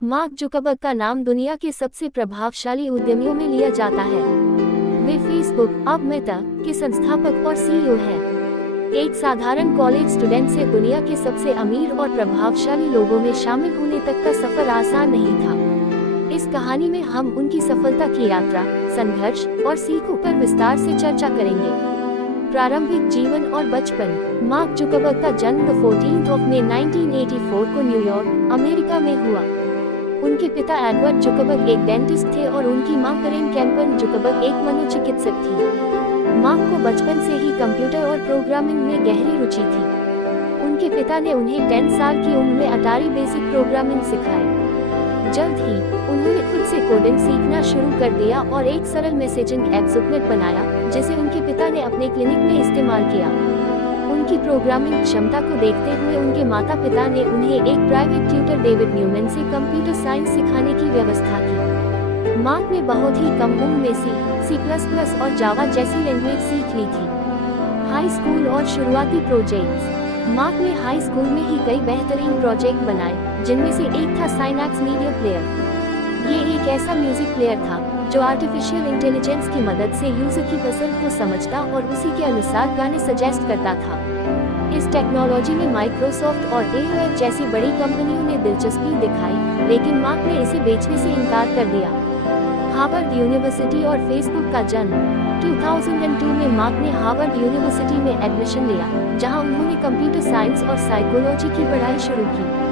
Mark Zuckerberg का नाम दुनिया के सबसे प्रभावशाली उद्यमियों में लिया जाता है। वे फेसबुक, अब मेटा, के संस्थापक और सीईओ हैं। एक साधारण कॉलेज स्टूडेंट से दुनिया के सबसे अमीर और प्रभावशाली लोगों में शामिल होने तक का सफर आसान नहीं था। इस कहानी में हम उनकी सफलता की यात्रा, संघर्ष और सीखों पर विस्तार से चर्चा करेंगे। प्रारंभिक जीवन और बचपन। मार्क जुकरबर्ग का जन्म 14 मई 1984 को न्यूयॉर्क, अमेरिका में हुआ। उनके पिता एडवर्ड जुकरबर्ग एक डेंटिस्ट थे और उनकी मां करेन कैम्पन जुकरबर्ग एक मनोचिकित्सक थी। मार्क को बचपन से ही कंप्यूटर और प्रोग्रामिंग में गहरी रुचि थी। उनके पिता ने उन्हें 10 साल की उम्र में अटारी बेसिक प्रोग्रामिंग सिखाई। जल्द ही उन्होंने खुद से कोडिंग सीखना शुरू कर दिया और एक सरल मैसेजिंग ऐप ज़ुकनेट बनाया, जिसे उनके पिता ने अपने क्लिनिक में इस्तेमाल किया। उनकी प्रोग्रामिंग क्षमता को देखते हुए उनके माता पिता ने उन्हें एक प्राइवेट ट्यूटर डेविड न्यूमैन से कंप्यूटर साइंस सिखाने की व्यवस्था की। मार्क ने बहुत ही कम उम्र में सी++ और जावा जैसी लैंग्वेज सीख ली थी। हाई स्कूल और शुरुआती प्रोजेक्ट्स। मार्क ने हाई स्कूल में ही कई बेहतरीन प्रोजेक्ट बनाए, जिनमें से एक था साइनैक्स मीडिया प्लेयर। ये एक ऐसा म्यूजिक प्लेयर था जो आर्टिफिशियल इंटेलिजेंस की मदद से यूजर की पसंद को समझता और उसी के अनुसार गाने सजेस्ट करता था। इस टेक्नोलॉजी में माइक्रोसॉफ्ट और एओएस जैसी बड़ी कंपनियों ने दिलचस्पी दिखाई, लेकिन मार्क ने इसे बेचने से इनकार कर दिया। हार्वर्ड यूनिवर्सिटी और फेसबुक का जन्म। 2002 में मार्क ने हार्वर्ड यूनिवर्सिटी में एडमिशन लिया, जहां उन्होंने कंप्यूटर साइंस और साइकोलॉजी की पढ़ाई शुरू की।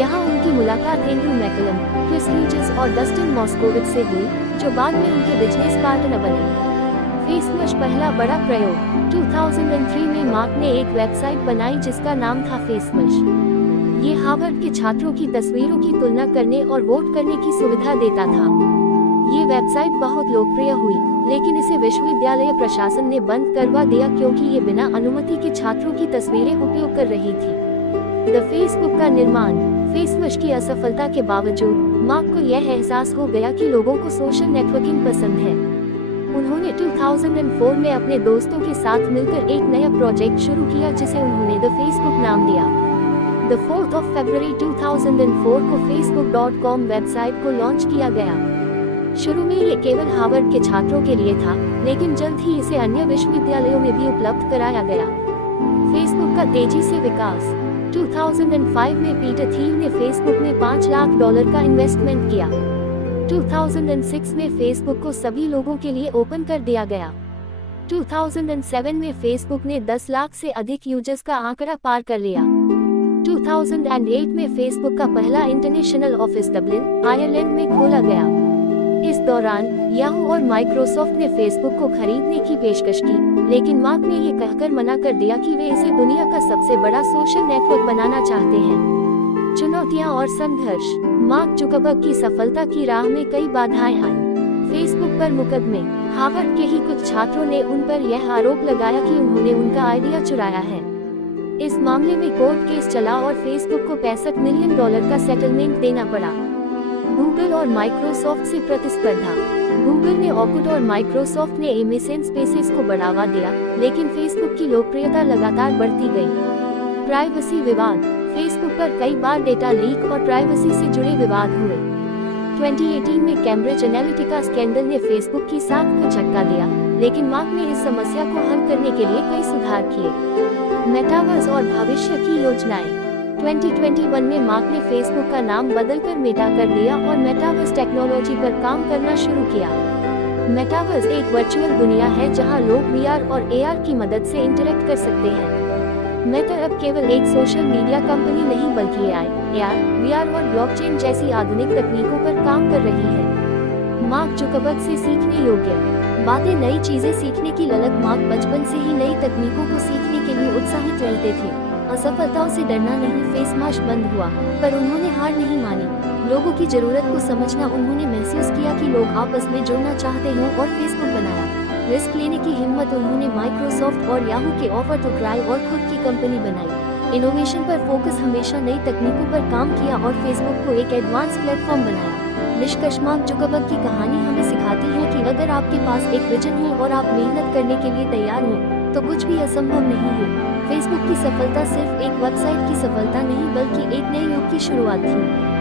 यहाँ उनकी मुलाकात एंड्रू मैकलम, क्रिस ह्यूजेस और डस्टिन मॉस्कोविच से हुई, जो बाद में उनके बिजनेस पार्टनर बने। फेसमश पहला बड़ा प्रयोग। 2003 में मार्क ने एक वेबसाइट बनाई जिसका नाम था फेसमश। ये हार्वर्ड के छात्रों की तस्वीरों की तुलना करने और वोट करने की सुविधा देता था। ये वेबसाइट बहुत लोकप्रिय हुई, लेकिन इसे विश्वविद्यालय प्रशासन ने बंद करवा दिया क्योंकि ये बिना अनुमति के छात्रों की तस्वीरें उपयोग कर रही थी। द फेसबुक का निर्माण। फेसमश की असफलता के बावजूद मार्क को यह एहसास हो गया कि लोगों को सोशल नेटवर्किंग पसंद है। उन्होंने 2004 में अपने दोस्तों के साथ मिलकर एक नया प्रोजेक्ट शुरू किया जिसे उन्होंने द फेसबुक नाम दिया। द 4 फरवरी 2004 को facebook.com वेबसाइट को लॉन्च किया गया। शुरू में ये केवल हार्वर्ड के छात्रों के लिए था, लेकिन जल्द ही इसे अन्य विश्वविद्यालयों में भी उपलब्ध कराया गया। फेसबुक का तेजी से विकास। 2005 में पीटर थील ने फेसबुक में $5 लाख का इन्वेस्टमेंट किया। 2006 में फेसबुक को सभी लोगों के लिए ओपन कर दिया गया। 2007 में फेसबुक ने 10 लाख से अधिक यूजर्स का आंकड़ा पार कर लिया। 2008 में फेसबुक का पहला इंटरनेशनल ऑफिस डबलिन, आयरलैंड में खोला गया। इस दौरान याहू और माइक्रोसॉफ्ट ने फेसबुक को खरीदने की पेशकश की, लेकिन मार्क ने ये कहकर मना कर दिया कि वे इसे दुनिया का सबसे बड़ा सोशल नेटवर्क बनाना चाहते हैं। चुनौतियां और संघर्ष। मार्क जुकरबर्ग की सफलता की राह में कई बाधाएं आईं। फेसबुक पर मुकदमे। हार्वर्ड के ही कुछ छात्रों ने उन पर यह आरोप लगाया कि उन्होंने उनका आइडिया चुराया है। इस मामले में कोर्ट केस चला और फेसबुक को $65 मिलियन का सेटलमेंट देना पड़ा। गूगल और माइक्रोसॉफ्ट से प्रतिस्पर्धा। गूगल ने ऑर्कुट और माइक्रोसॉफ्ट ने एमएसएन स्पेसेस को बढ़ावा दिया, लेकिन फेसबुक की लोकप्रियता लगातार बढ़ती गई। प्राइवेसी विवाद। फेसबुक पर कई बार डेटा लीक और प्राइवेसी से जुड़े विवाद हुए। 2018 में कैम्ब्रिज एनालिटिका स्कैंडल ने फेसबुक की साख को झटका दिया, लेकिन मार्क ने इस समस्या को हल करने के लिए कई सुधार किए। मेटावर्स और भविष्य की योजनाएं। 2021 में मार्क ने फेसबुक का नाम बदलकर मेटा कर दिया और मेटावर्स टेक्नोलॉजी पर काम करना शुरू किया। मेटावर्स एक वर्चुअल दुनिया है जहां लोग वीआर और एआर की मदद से इंटरेक्ट कर सकते हैं। मेटा अब केवल एक सोशल मीडिया कंपनी नहीं बल्कि एआर, वीआर और ब्लॉकचेन जैसी आधुनिक तकनीकों पर काम कर रही है। मार्क जुकरबर्ग से सीखने योग्य बातें। नई चीजें सीखने की ललक। मार्क बचपन से ही नई तकनीकों को सीखने के लिए उत्साहित रहते थे। असफलताओं से डरना नहीं। फेसमश बंद हुआ, पर उन्होंने हार नहीं मानी। लोगों की जरूरत को समझना। उन्होंने महसूस किया कि लोग आपस में जुड़ना चाहते हैं और फेसबुक बनाया। रिस्क लेने की हिम्मत। उन्होंने माइक्रोसॉफ्ट और याहू के ऑफर टू ट्राई और खुद की कंपनी बनाई। इनोवेशन पर फोकस। हमेशा नई तकनीकों पर काम किया और फेसबुक को एक एडवांस प्लेटफॉर्म बनाया। निष्कर्ष। मार्क जुकरबर्ग की कहानी हमें सिखाती है कि अगर आपके पास एक विजन है और आप मेहनत करने के लिए तैयार हो, तो कुछ भी असंभव नहीं है। फेसबुक की सफलता सिर्फ एक वेबसाइट की सफलता नहीं बल्कि एक नए युग की शुरुआत थी।